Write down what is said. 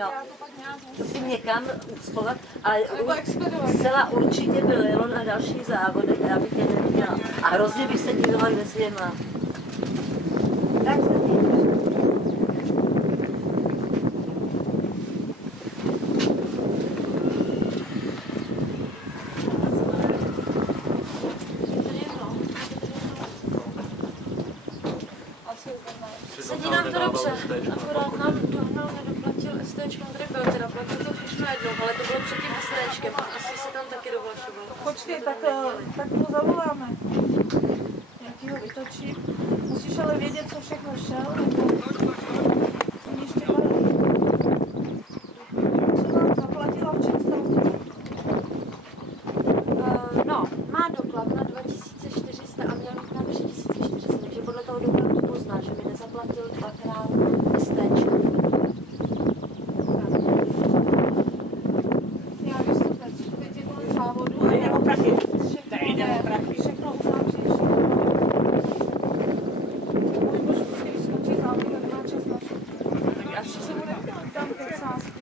No, musím někam uschovat, ale zcela určitě byl jelo na dalších závodech, já bych je neměla. A hrozně bych se dívala, kde si je má. Tak se mějte. Sedí nám to dobře, akorát nám dohnal, nedoplatil STčkem, který byl teda, platil to všechno jednou, ale to bylo před tím STčkem, asi se tam taky dovlašoval. Počkej, tak mu zavoláme. Jaký ho vytočí. Musíš ale vědět, co všechno šel.